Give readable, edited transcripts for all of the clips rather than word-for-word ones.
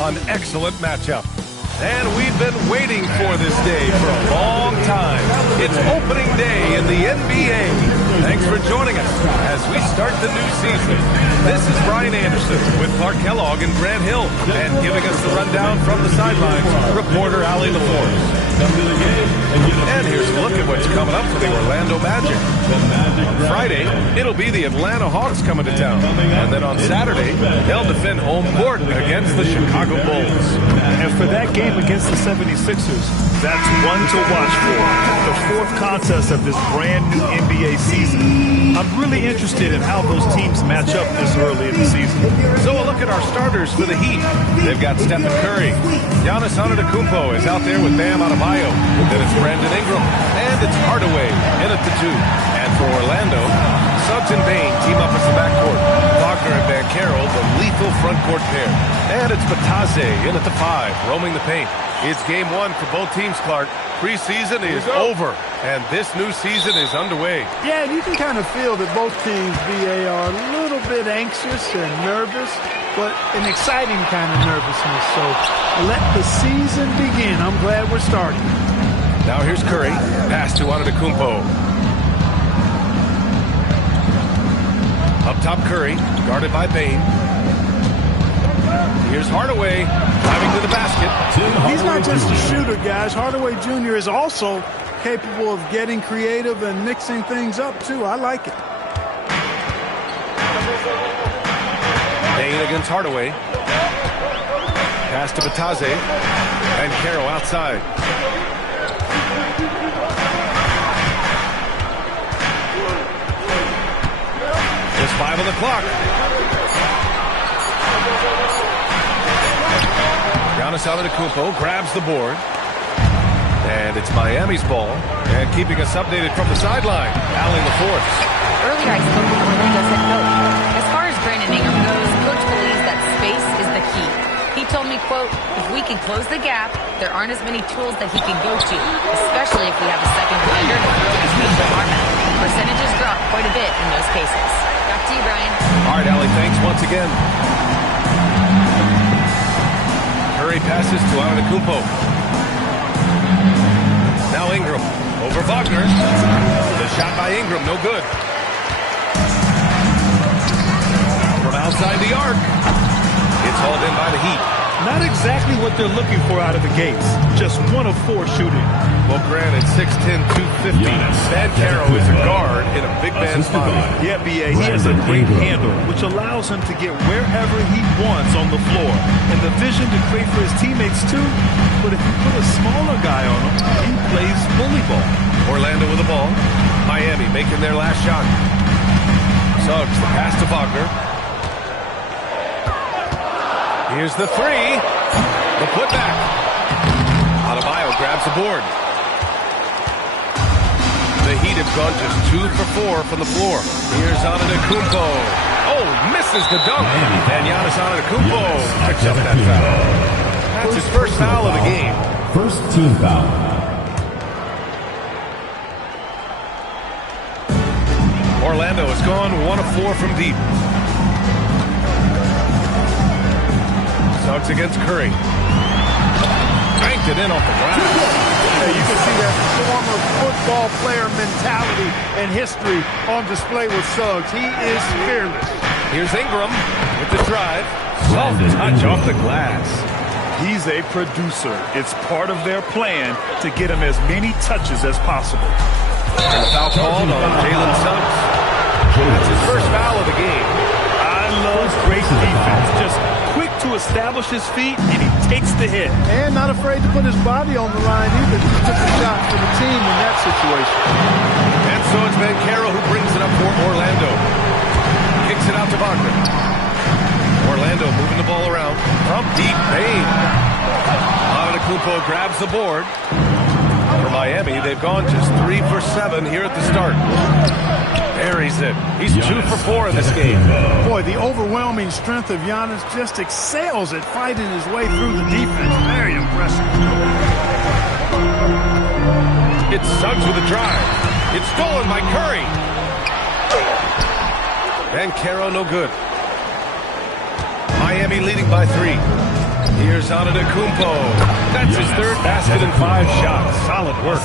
An excellent matchup. And we've been waiting for this day for a long time. It's opening day in the NBA. Thanks for joining us as we start the new season. This is Brian Anderson with Clark Kellogg and Grant Hill. And giving us the rundown from the sidelines, reporter Allie LaForce. And here's a look at what's coming up for the Orlando Magic. On Friday, it'll be the Atlanta Hawks coming to town. And then on Saturday, they'll defend home court against the Chicago Bulls. And for that game against the 76ers, that's one to watch for. The fourth contest of this brand new NBA season. I'm really interested in how those teams match up this early in the season. So a look at our starters for the Heat. They've got Stephen Curry. Giannis Antetokounmpo is out there with Bam Adebayo. Then it's Brandon Ingram. And it's Hardaway in at the 2. And for Orlando, Suggs and Bane team up as the backcourt. Wagner and Banchero, the lethal front court pair. And it's Batase in at the 5, roaming the paint. It's game 1 for both teams, Clark. Preseason is over, and this new season is underway. Yeah, you can kind of feel that both teams, BA, are a little bit anxious and nervous, but an exciting kind of nervousness. So let the season begin. I'm glad we're starting. Now here's Curry. Pass to Antetokounmpo. Up top, Curry, guarded by Bane. Here's Hardaway, driving to the basket. He's not just a shooter, guys. Hardaway Jr. is also capable of getting creative and mixing things up, too. I like it. Bane against Hardaway. Pass to Batase. And Banchero outside. There's 5 on the clock. Giannis Antetokounmpo grabs the board. And it's Miami's ball. And keeping us updated from the sideline, Allie LaForce. Earlier I spoke with Orlando's head coach. As far as Brandon Ingram goes, Coach believes that space is the key. He told me, quote, if we can close the gap, there aren't as many tools that he can go to, especially if we have a second defender to throw between the arm. Percentages drop quite a bit in those cases. Back to you, Brian. All right, Allie, thanks once again. Curry passes to Antetokounmpo. Now Ingram over Wagner. The shot by Ingram, no good. From outside the arc. It's hauled in by the Heat. Not exactly what they're looking for out of the gates. Just 1 of 4 shooting. Well, granted, 6'10", 250. Banchero is a guard in a big man's body. Yeah, BA, he has a great handle, which allows him to get wherever he wants on the floor. And the vision to create for his teammates, too. But if you put a smaller guy on him, he plays bully ball. Orlando with the ball. Miami making their last shot. Suggs, the pass to Wagner. Here's the 3. The putback. Adebayo grabs the board. The Heat have gone just 2 for 4 from the floor. Here's Antetokounmpo. Oh, misses the dunk. And Giannis Antetokounmpo picks up that foul. That's his first foul of the game. First team foul. Orlando has gone 1 of 4 from deep. Suggs against Curry. Banked it in off the ground. Hey, you can see that former football player mentality and history on display with Suggs. He is fearless. Here's Ingram with the drive. Soft touch off the glass. He's a producer. It's part of their plan to get him as many touches as possible. And the foul called on Jalen Suggs. That's his first foul of the game. I love great defense. Just quick to establish his feet, and he takes the hit. And not afraid to put his body on the line either. He took a shot for the team in that situation. And so it's Banchero who brings it up for Orlando. Kicks it out to Wagner. Orlando moving the ball around. From deep, Bane. Antetokounmpo grabs the board. For Miami, they've gone just 3 for 7 here at the start. Buries it. He's 2 for 4 in this game. Boy, the overwhelming strength of Giannis just excels at fighting his way through the defense. Very impressive. It's Suggs with a drive. It's stolen by Curry. Banchero no good. Miami leading by 3. Here's Antetokounmpo. That's his third basket in 5 shots. Solid work.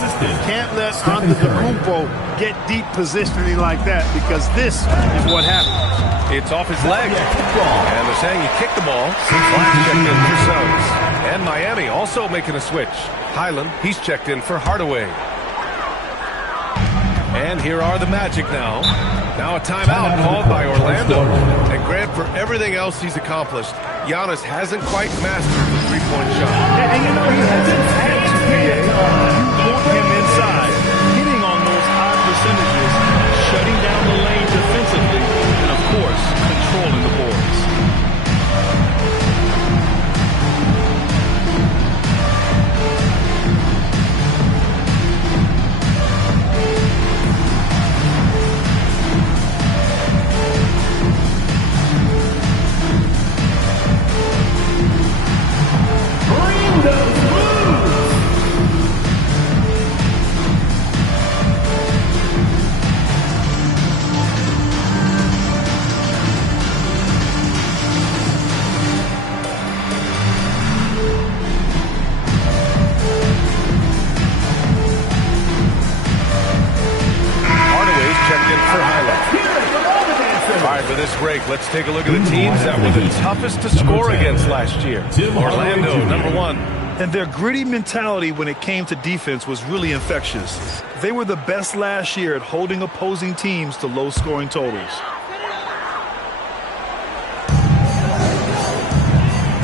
Can't let Antetokounmpo get deep positioning like that because this is what happens. It's off his leg. And they're saying he kicked the ball. Black checked in for Suggs. And Miami also making a switch. Highland, he's checked in for Hardaway. And here are the Magic now. Now a timeout called by Orlando. And Grant, for everything else he's accomplished, Giannis hasn't quite mastered the three-point shot. And you know, he hasn't had to be. You want him inside, hitting on those high percentages, shutting down the lane defensively, and of course, controlling the boards. Let's take a look at the teams that were the toughest to score against last year. Orlando, number 1. And their gritty mentality when it came to defense was really infectious. They were the best last year at holding opposing teams to low-scoring totals.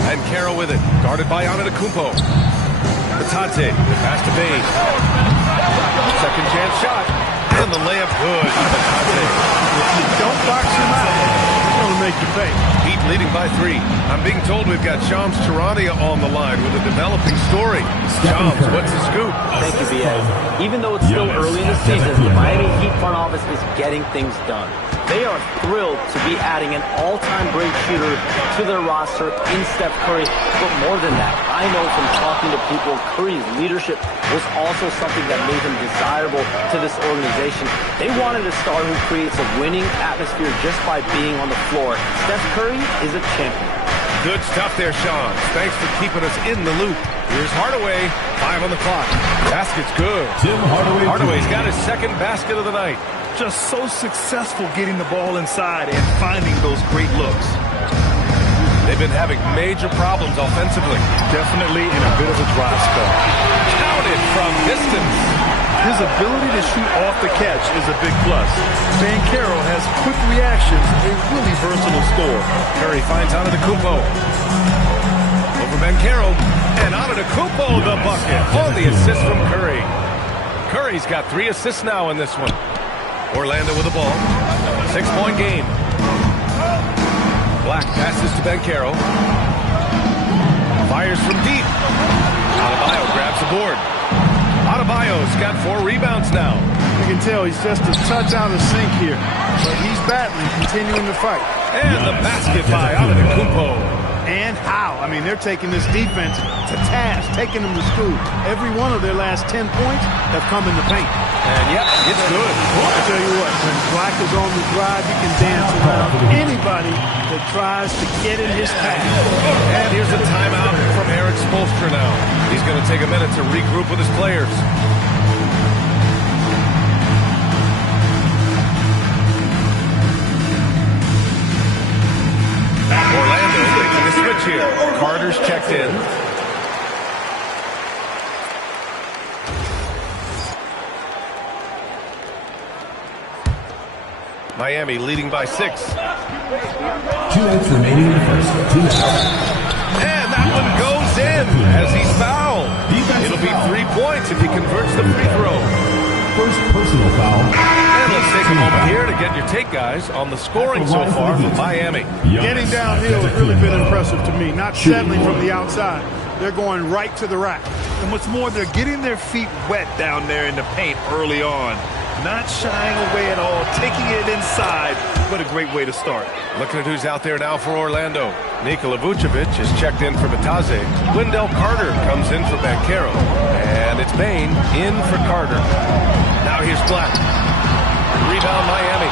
And Carroll with it, guarded by Antetokounmpo. Batate, pass to Bane. Second chance shot, and the layup good. Batate. Don't box him out. Make you pay. Heat leading by 3. I'm being told we've got Shams Charania on the line with a developing story. Shams, what's the scoop? Thank you, B.A. Even though it's still early in the season, the Miami Heat front office is getting things done. They are thrilled to be adding an all-time great shooter to their roster in Steph Curry. But more than that, I know from talking to people, Curry's leadership was also something that made him desirable to this organization. They wanted a star who creates a winning atmosphere just by being on the floor. Steph Curry is a champion. Good stuff there, Shams. Thanks for keeping us in the loop. Here's Hardaway, 5 on the clock. Basket's good. Hardaway's got his second basket of the night. Just so successful getting the ball inside and finding those great looks. They've been having major problems offensively. Definitely in a bit of a dry spell. Counted from distance. His ability to shoot off the catch is a big plus. Banchero has quick reactions, a really versatile scorer. Curry finds Antetokounmpo. Over Banchero. And Antetokounmpo the bucket on the assist from Curry. Curry's got 3 assists now in this one. Orlando with the ball. 6-point game. Black passes to Banchero. Fires from deep. Adebayo grabs the board. Adebayo's got 4 rebounds now. You can tell he's just a touch out of sync here. But he's battling, continuing to fight. And the basket by Antetokounmpo. And how? I mean, they're taking this defense to task, taking them to school. Every one of their last 10 points have come in the paint. And, yep, it's good. I tell you what, when Black is on the drive, he can dance around anybody that tries to get in his path. And here's a timeout from Eric Spoelstra now. He's going to take a minute to regroup with his players. Orlando making a switch here. Carter's checked in. Miami leading by 6. 2 minutes remaining in the first. 2 minutes. And that one goes in as he's fouled. It'll be 3 points if he converts the free throw. First personal foul. And let's take a moment here to get your take, guys, on the scoring so far from Miami. Getting downhill has really been impressive to me. Not settling from the outside. They're going right to the rack. And what's more, they're getting their feet wet down there in the paint early on. Not shying away at all, taking it inside. What a great way to start. Looking at who's out there now for Orlando. Nikola Vucevic is checked in for Bataze. Wendell Carter comes in for Banchero. And it's Bane in for Carter. Now here's Black. Rebound Miami.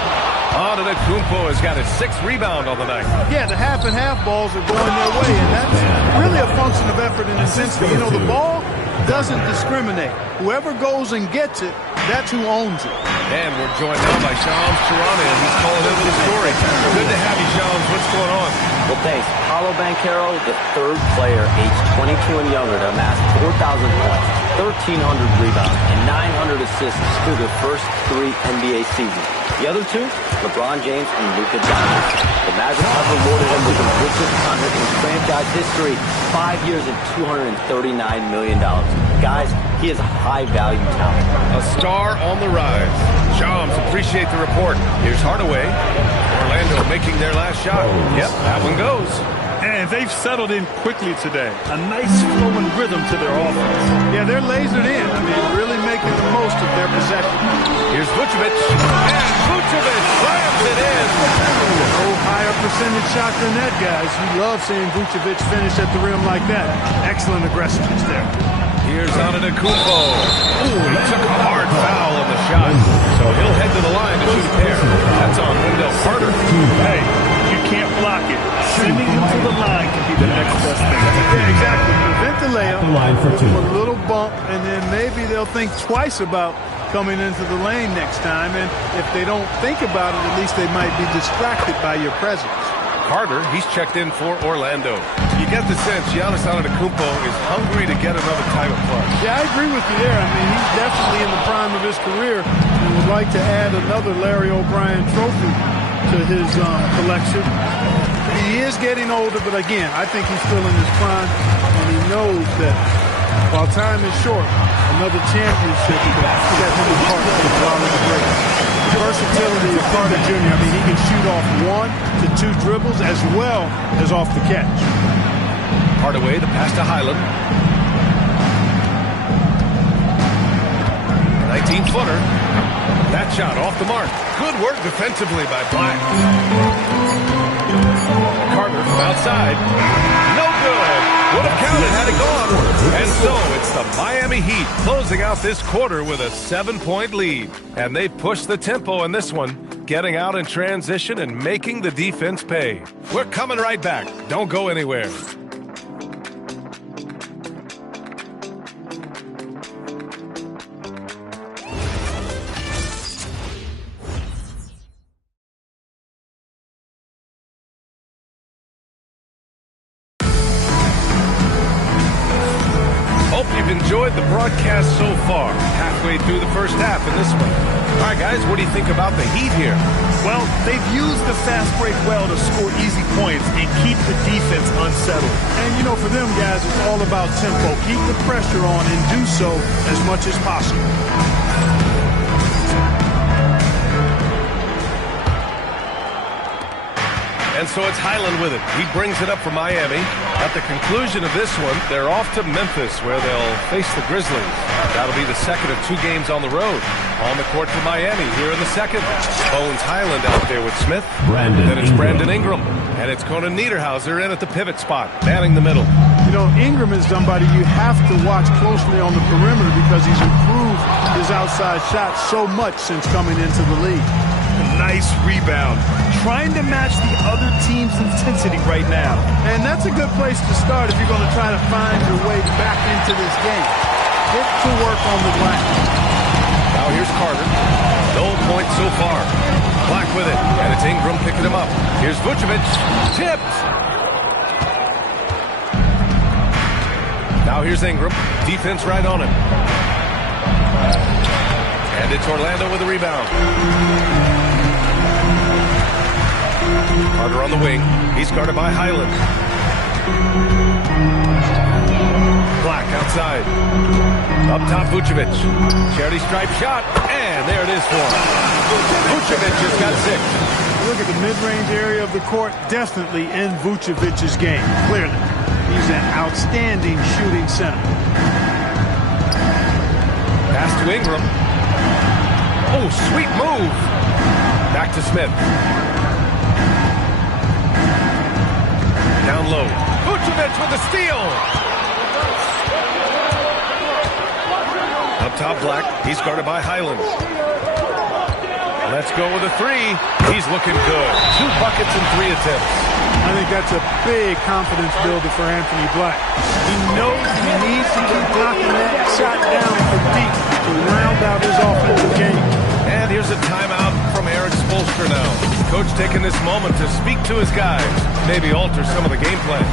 Antetokounmpo has got his 6th rebound on the night. Yeah, the half-and-half balls are going their way, and that's really a function of effort and intensity. You know, the ball doesn't discriminate. Whoever goes and gets it, that's who owns it. And we're joined now by Shams Charania, and he's calling in with the story. Good to have you, Shams. What's going on? Well, thanks. Paolo Banchero, the 3rd player aged 22 and younger to amass 4,000 points, 1,300 rebounds, and 900 assists through their first 3 NBA seasons. The other 2, LeBron James and Luka Doncic. The Magic have rewarded him with the richest contract in franchise history, 5 years and $239 million. Guys, he is a high-value talent. A star on the rise. Shams, appreciate the report. Here's Hardaway. Orlando making their last shot. Yep, that one goes. And they've settled in quickly today. A nice flowing rhythm to their offense. Yeah, they're lasered in. I mean, really making the most of their possession. Here's Vucevic. And Vucevic slams it in. No higher percentage shot than that, guys. You love seeing Vucevic finish at the rim like that. Excellent aggressiveness there. Here's Antetokounmpo. Ooh, he took a hard foul on the shot. So he'll head to the line to shoot a pair. That's on Wendell Carter. Hey, you can't block it. Sending him to the line can be the next best thing. Yeah, exactly. Prevent the layup. The line for 2. A little bump, and then maybe they'll think twice about coming into the lane next time. And if they don't think about it, at least they might be distracted by your presence. Carter, he's checked in for Orlando. You get the sense Giannis Antetokounmpo is hungry to get another title clutch. Yeah, I agree with you there. I mean, he's definitely in the prime of his career and would like to add another Larry O'Brien trophy to his collection. He is getting older, but again, I think he's still in his prime, and he knows that while time is short, another championship could set him apart from the quality of greatness. The versatility of Carter Jr., I mean, he can shoot off 1 to 2 dribbles as well as off the catch. Hardaway, the pass to Highland. 19-footer. That shot off the mark. Good work defensively by Black. Carter from outside. No good. Would have counted had it gone. And so it's the Miami Heat closing out this quarter with a 7-point lead. And they push the tempo in this one, getting out in transition and making the defense pay. We're coming right back. Don't go anywhere. Enjoyed the broadcast so far. Halfway through the first half in this one. All right, guys, what do you think about the Heat here? Well, they've used the fast break well to score easy points and keep the defense unsettled. And, you know, for them guys, it's all about tempo. Keep the pressure on and do so as much as possible. And so it's Highland with it. He brings it up for Miami. At the conclusion of this one, they're off to Memphis, where they'll face the Grizzlies. That'll be the second of 2 games on the road. On the court for Miami here in the second. Bones Highland out there with Smith. Then it's Brandon Ingram. And it's Conan Niederhauser in at the pivot spot, manning the middle. You know, Ingram is somebody you have to watch closely on the perimeter because he's improved his outside shot so much since coming into the league. Nice rebound. Trying to match the other team's intensity right now. And that's a good place to start if you're going to try to find your way back into this game. Get to work on the glass. Now here's Carter. No points so far. Black with it, and it's Ingram picking him up. Here's Vucevic. Tipped. Now here's Ingram. Defense right on him. And it's Orlando with a rebound. Carter on the wing. He's guarded by Highland. Black outside. Up top, Vucevic. Charity stripe shot. And there it is for him. Vucevic has got 6. Look at the mid-range area of the court. Definitely in Vucevic's game. Clearly. He's an outstanding shooting center. Pass to Ingram. Oh, sweet move. Back to Smith. Down low. Vucevic with the steal. Up top, Black. He's guarded by Highland. Let's go with a three. He's looking good. 2 buckets in 3 attempts. I think that's a big confidence builder for Anthony Black. He knows he needs to keep knocking that shot down for deep to round out his offensive game. And here's a timeout from Eric Spoelstra now. Coach taking this moment to speak to his guys, maybe alter some of the game plan.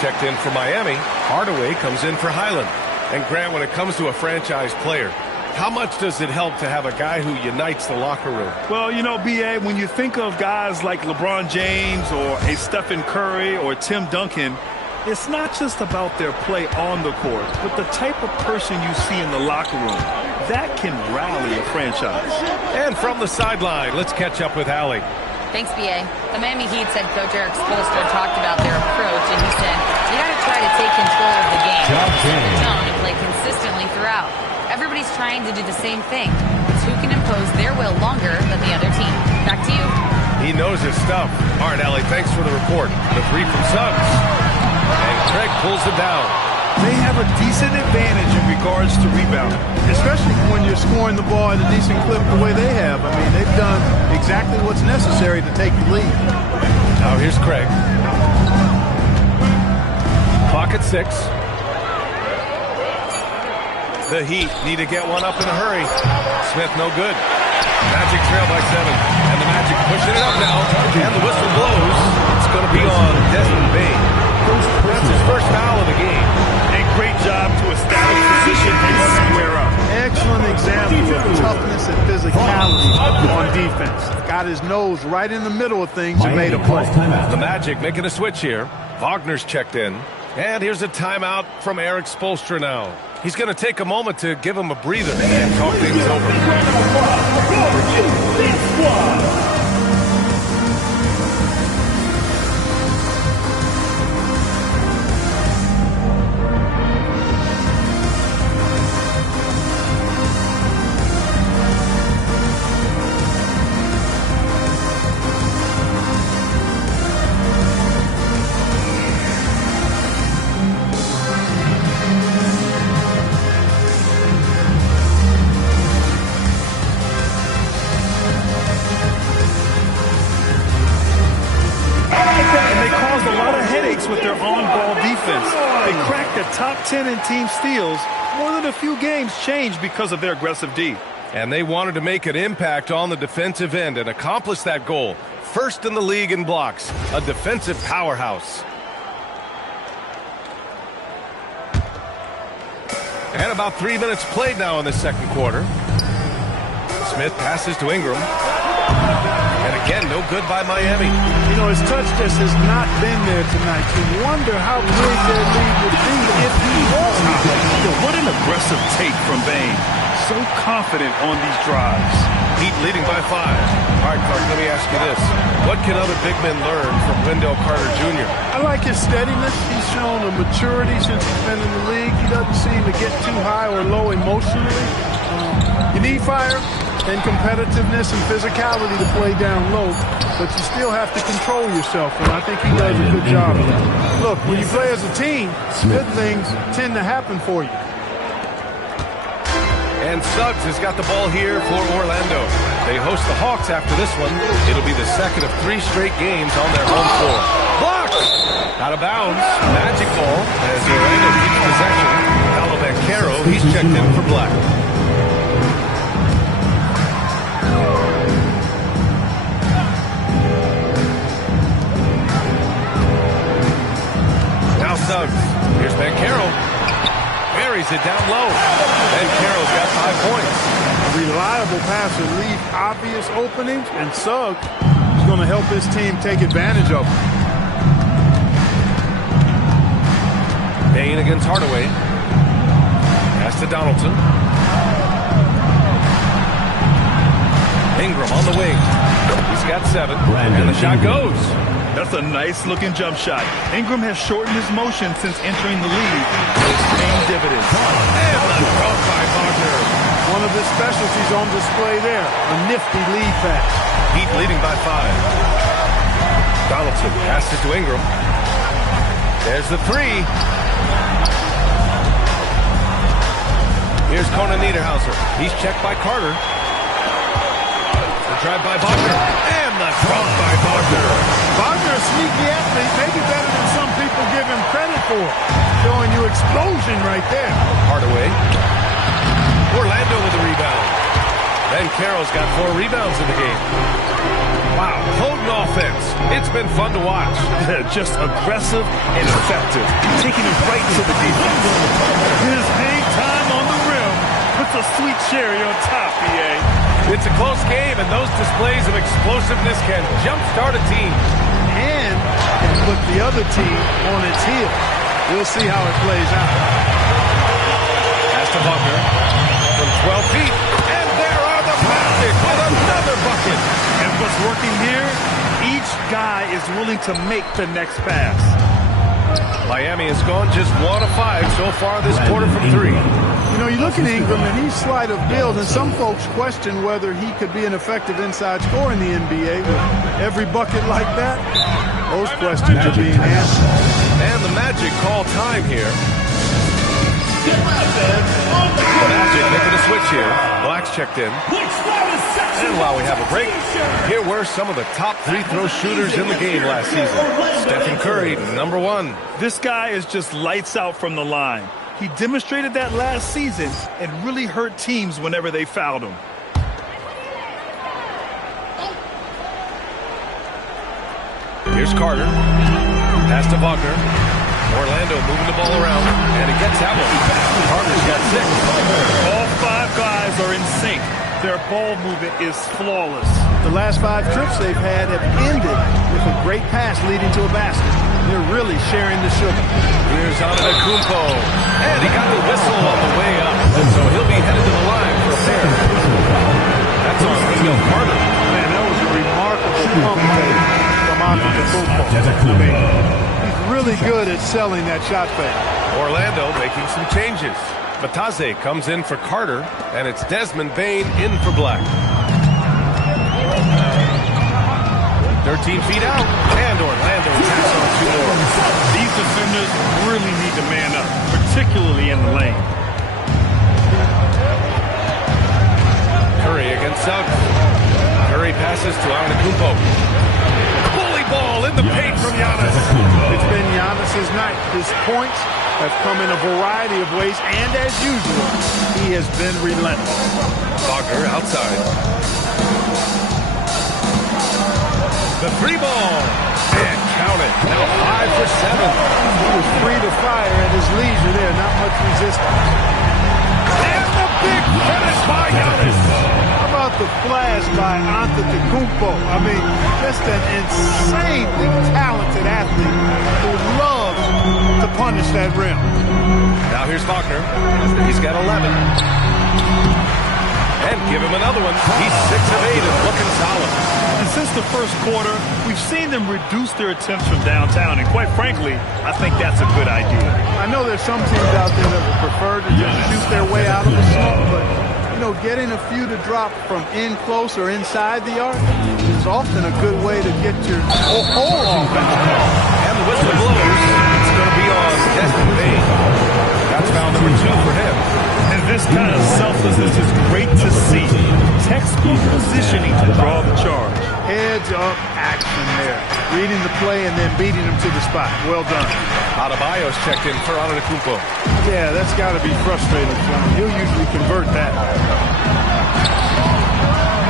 Checked in for Miami. Hardaway comes in for Highland. And Grant, when it comes to a franchise player, how much does it help to have a guy who unites the locker room? Well, you know, B.A., when you think of guys like LeBron James or a Stephen Curry or Tim Duncan, it's not just about their play on the court, but the type of person you see in the locker room. That can rally a franchise. And from the sideline, let's catch up with Allie. Thanks, B.A. The Miami Heat's head coach Eric Spoelstra talked about their approach, and he said, you got to try to take control of the game, set the tone, and play consistently throughout. Everybody's trying to do the same thing. It's who can impose their will longer than the other team. Back to you. He knows his stuff. All right, Allie, thanks for the report. The three from Suggs. And Craig pulls it down. They have a decent advantage in regards to rebounding. Especially when you're scoring the ball at a decent clip the way they have. I mean, they've done exactly what's necessary to take the lead. Now here's Craig. Clock at 6. The Heat need to get one up in a hurry. Smith no good. Magic trail by 7. And the Magic pushing it up now. And the whistle blows. It's going to be on Desmond Bane. That's his first foul of the game. A great job to establish position and square up. Excellent example of toughness and physicality on defense. Got his nose right in the middle of things and made a play. The Magic making a switch here. Wagner's checked in. And here's a timeout from Eric Spoelstra now. He's going to take a moment to give him a breather and talk things over. with their on-ball defense. They cracked the top 10 in team steals. More than a few games changed because of their aggressive D. And they wanted to make an impact on the defensive end and accomplish that goal. First in the league in blocks, a defensive powerhouse. And about 3 minutes played now in the second quarter. Smith passes to Ingram. And again, no good by Miami. You know, his touch just has not been there tonight. You wonder how big their lead would be if he was hot. What an aggressive take from Bane. So confident on these drives. Heat leading by 5. All right, Clark, let me ask you this. What can other big men learn from Wendell Carter Jr.? I like his steadiness. He's shown a maturity since he's been in the league. He doesn't seem to get too high or low emotionally. You need fire and competitiveness and physicality to play down low, but you still have to control yourself, and I think he does a good job of that. Look, when you play as a team, good things tend to happen for you. And Suggs has got the ball here for Orlando. They host the Hawks after this one. It'll be the second of 3 straight games on their home floor. Blocked! Out of bounds. Magic ball as Orlando keeps possession. Paolo Banchero, he's checked in for Black. Now Suggs. Here's Banchero. Buries it down low. Banchero's got 5 points. A reliable passer leaves obvious openings, and Suggs is going to help his team take advantage of them. Bain against Hardaway. Pass to Donaldson. Ingram on the wing. He's got 7. And the shot goes. That's a nice-looking jump shot. Ingram has shortened his motion since entering the league. It's paying dividends. And the throw by Wagner. One of his specialties on display there. A nifty lead pass. Heat leading by 5. Donaldson passes to Ingram. There's the 3. Here's Conan Niederhauser. He's checked by Carter. The drive by Wagner. And the drop by Wagner. Wagner, a sneaky athlete, maybe better than some people give him credit for. Showing you explosion right there. Hardaway. Orlando with the rebound. Ben Carroll's got 4 rebounds in the game. Wow, potent offense. It's been fun to watch. Just aggressive and effective. Taking it right to the defense. His big time on the rim. Puts a sweet cherry on top, EA. It's a close game, and those displays of explosiveness can jumpstart a team. And can put the other team on its heels. We'll see how it plays out. Pass to Wagner from 12 feet. And there are the Magic with another bucket. And what's working here, each guy is willing to make the next pass. Miami has gone just 1 of 5 so far this quarter from 3. You know, you look at Ingram, and he's slight of build, and some folks question whether he could be an effective inside scorer in the NBA with every bucket like that. Those questions are being answered. And the Magic call time here. Magic making a switch here. Black's checked in. And while we have a break, here were some of the top free throw shooters in the game last season. Stephen Curry, number 1. This guy is just lights out from the line. He demonstrated that last season and really hurt teams whenever they fouled him. Here's Carter. Pass to Wagner. Orlando moving the ball around, and it gets that one. Carter's got 6. All 5 guys are in sync. Their ball movement is flawless. The last 5 trips they've had have ended with a great pass leading to a basket. They're really sharing the sugar. Here's Antetokounmpo. And he got the whistle on the way up. So he'll be headed to the line for a pair. That's on Wendell Carter. Man, that was a remarkable pump fake from Antetokounmpo. He's really good at selling that shot fake. Orlando making some changes. Batase comes in for Carter, and it's Desmond Bain in for Black. 13 feet out, and Orlando attacks on 2 more. These defenders really need to man up, particularly in the lane. Curry against Suggs. Curry passes to Antetokounmpo. Bully ball in the paint from Giannis. It's been Giannis's night. His points have come in a variety of ways, and as usual, he has been relentless. Wagner outside. The 3 ball. And count it. Now 5 for 7. He was free to fire at his leisure there. Not much resistance. And the big finish by Giannis. How about the flash by Antetokounmpo? I mean, just an insanely talented athlete who loves to punish that rim. Now here's Wagner. He's got 11. And give him another one. He's 6 of 8 and looking solid. And since the first quarter, we've seen them reduce their attempts from downtown. And quite frankly, I think that's a good idea. I know there's some teams out there that would prefer to just shoot their way out of the slump, but, you know, getting a few to drop from in close or inside the arc is often a good way to get your whole offense. And the whistle blows. It's going to be on Desmond Bain. That's foul number 2 for him. And this kind of selflessness is great to see. Textbook positioning to draw the charge. Heads up action there. Reading the play and then beating him to the spot. Well done. Adebayo's checked in for Antetokounmpo. Yeah, that's got to be frustrating for him. He'll usually convert that.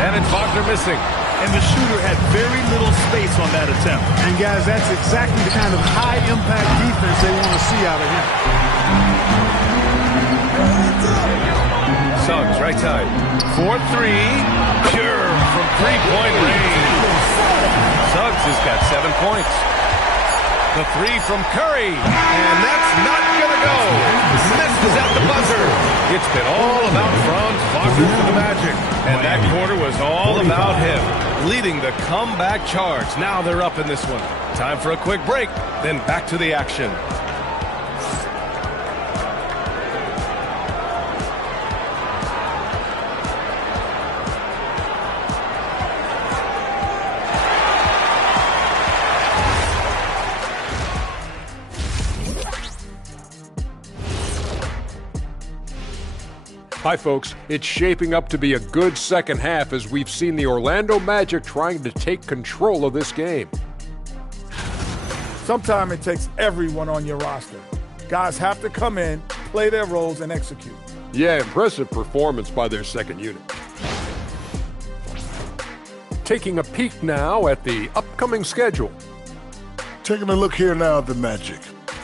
And it's Wagner missing. And the shooter had very little space on that attempt. And guys, that's exactly the kind of high-impact defense they want to see out of him. Suggs, right side. 4-3. Pure from 3-point range. Suggs has got 7 points. The three from Curry, and that's not going to go. Misses at the buzzer. It's been all about Franz Wagner for the Magic, and that quarter was all about him, leading the comeback charge. Now they're up in this one. Time for a quick break, then back to the action. Hi, folks. It's shaping up to be a good second half as we've seen the Orlando Magic trying to take control of this game. Sometimes it takes everyone on your roster. Guys have to come in, play their roles, and execute. Yeah, impressive performance by their second unit. Taking a peek now at the upcoming schedule. Taking a look here now at the Magic.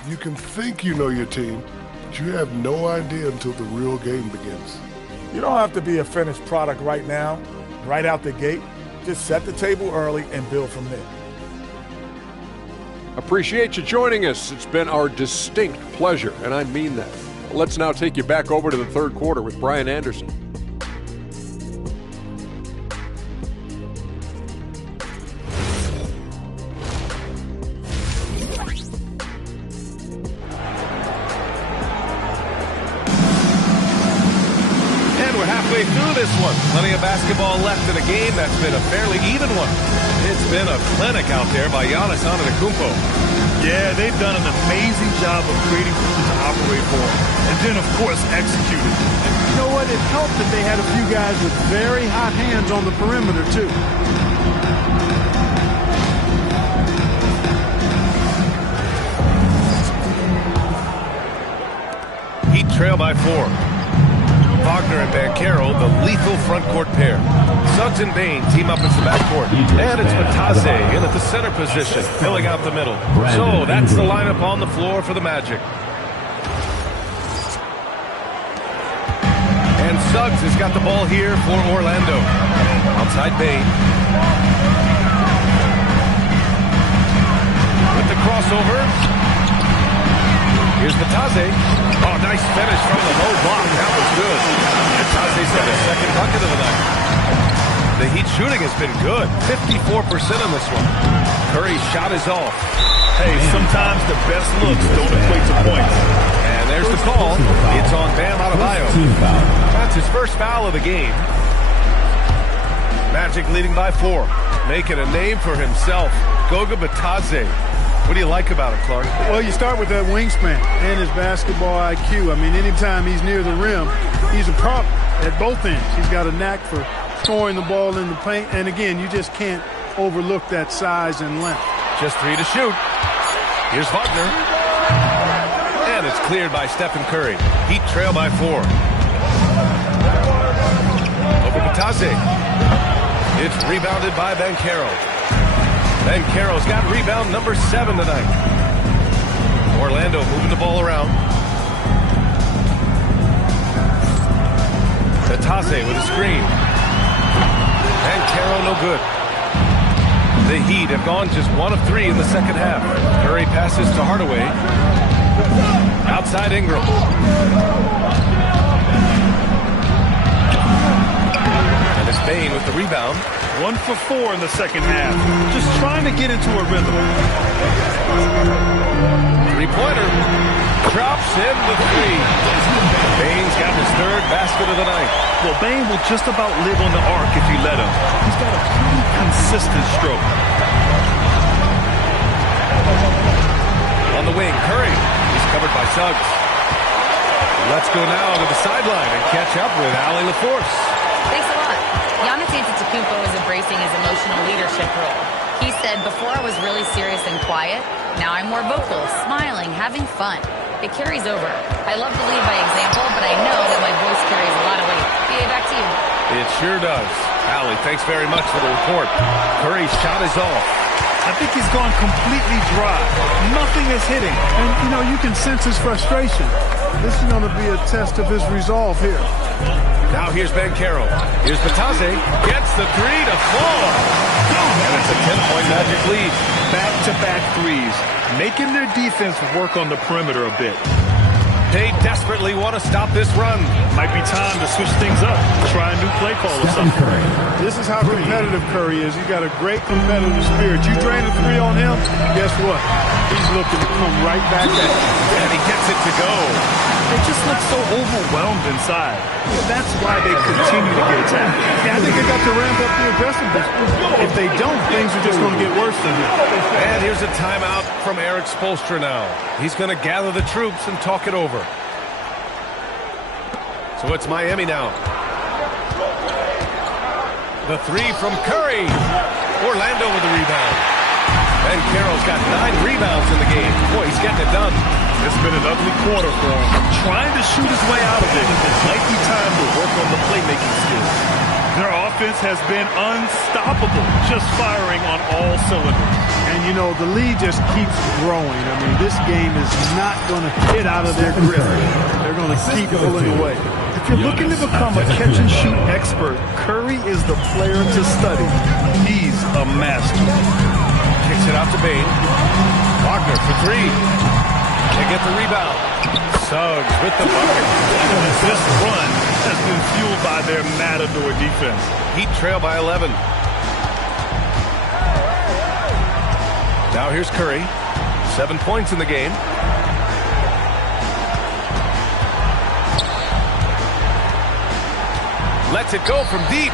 You can think you know your team, but you have no idea until the real game begins. You don't have to be a finished product right now, right out the gate. Just set the table early and build from there. Appreciate you joining us. It's been our distinct pleasure, and I mean that. Let's now take you back over to the third quarter with Brian Anderson. Through this one. Plenty of basketball left in a game that's been a fairly even one. It's been a clinic out there by Giannis Antetokounmpo. Yeah, they've done an amazing job of creating room to operate for, and then, of course, executing. You know what? It helped that they had a few guys with very hot hands on the perimeter, too. Heat trail by 4. Wagner and Banchero, the lethal front court pair. Suggs and Bane team up into the backcourt. And it's Matase in at the center position, filling out the middle. So that's the lineup on the floor for the Magic. And Suggs has got the ball here for Orlando. Outside Bane. With the crossover. Here's Matase. Oh, nice finish from the low block. That was good. Matase's got his second bucket of the night. The Heat shooting has been good. 54% on this one. Curry's shot is off. Hey, sometimes the best looks don't equate to points. And there's the call. It's on Bam Adebayo. That's his first foul of the game. Magic leading by 4. Making a name for himself. Goga Bitadze. What do you like about him, Clark? Well, you start with that wingspan and his basketball IQ. I mean, anytime he's near the rim, he's a problem at both ends. He's got a knack for scoring the ball in the paint. And, again, you just can't overlook that size and length. Just 3 to shoot. Here's Wagner. And it's cleared by Stephen Curry. Heat trail by 4. Over Bitadze. It's rebounded by Banchero. Banchero's got rebound number 7 tonight. Orlando moving the ball around. Bitadze with a screen. Banchero no good. The Heat have gone just 1 of 3 in the second half. Curry passes to Hardaway. Outside Ingram. And it's Bane with the rebound. 1 for 4 in the second half. Just trying to get into a rhythm. Three-pointer. Drops in the 3. Bane's got his 3rd basket of the night. Well, Bane will just about live on the arc if you let him. He's got a pretty consistent stroke. On the wing, Curry. He's covered by Suggs. Let's go now to the sideline and catch up with Allie LaForce. Thanks a lot. Giannis Antetokounmpo is embracing his emotional leadership role. He said, before I was really serious and quiet, now I'm more vocal, smiling, having fun. It carries over. I love to lead by example, but I know that my voice carries a lot of weight. BA, back to you. It sure does. Allie, thanks very much for the report. Curry's shot is off. I think he's gone completely dry. Nothing is hitting. And, you can sense his frustration. This is going to be a test of his resolve here. Now here's Banchero. Here's Batase. Gets the three to fall. And it's a 10-point Magic lead. Back-to-back threes, making their defense work on the perimeter a bit. They desperately want to stop this run. Might be time to switch things up. Try a new play call or something. This is how competitive Curry is. He's got a great competitive spirit. You drain a three on him, guess what? He's looking to come right back at you. And he gets it to go. They just look so overwhelmed inside. That's why they continue to get attacked. Yeah, I think they got to ramp up the aggressiveness. If they don't, things are just going to get worse than this. And here's a timeout from Eric Spoelstra now. He's going to gather the troops and talk it over. So it's Miami now. The three from Curry. Orlando with the rebound. And Carroll's got 9 rebounds in the game. Boy, he's getting it done. It's been an ugly quarter for him. Trying to shoot his way out of it. It might be time to work on the playmaking skills. Their offense has been unstoppable, just firing on all cylinders. And, you know, the lead just keeps growing. I mean, this game is not going to get out of their grip. They're going to keep pulling away. If you're looking to become a catch-and-shoot expert, Curry is the player to study. He's a master. Kicks it out to Bane. Wagner for three. They get the rebound. Suggs with the bucket. This run has been fueled by their Matador defense. Heat trail by 11. Now here's Curry. 7 points in the game. Lets it go from deep.